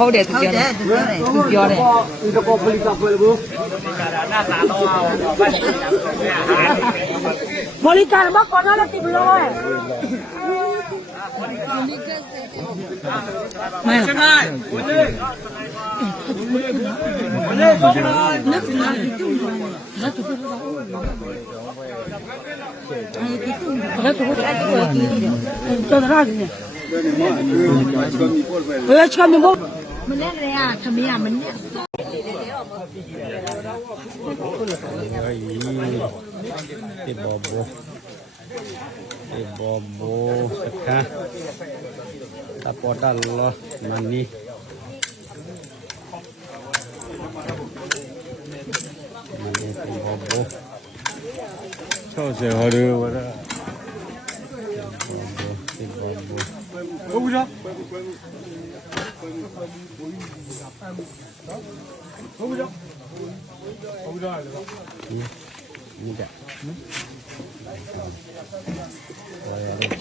ဟုတ်တယ်သူပြောတယ်သူပြောတယ်ဒီကောပလီကပွဲဘူးမော်လီကာမကောနာလည်းတိဘလို့ရဲ့မင်းတော်ရရည်ဘယ်ချမ်းမလို့မနဲ့ရရခမရမနဲ့ဒီဘောစကားတပေါ်တာလောမနီဒီဘောချောစေဟရဝရဒီဘောဟုတ်ကြนี่จ้ะ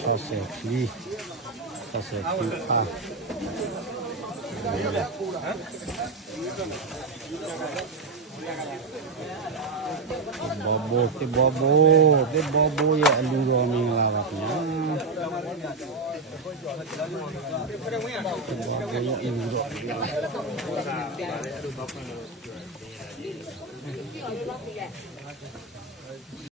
ชอบเสกลีป้าบอบโบอย่าลืมรอมีลาแบบนี้บอบโบอย่าลืมรอ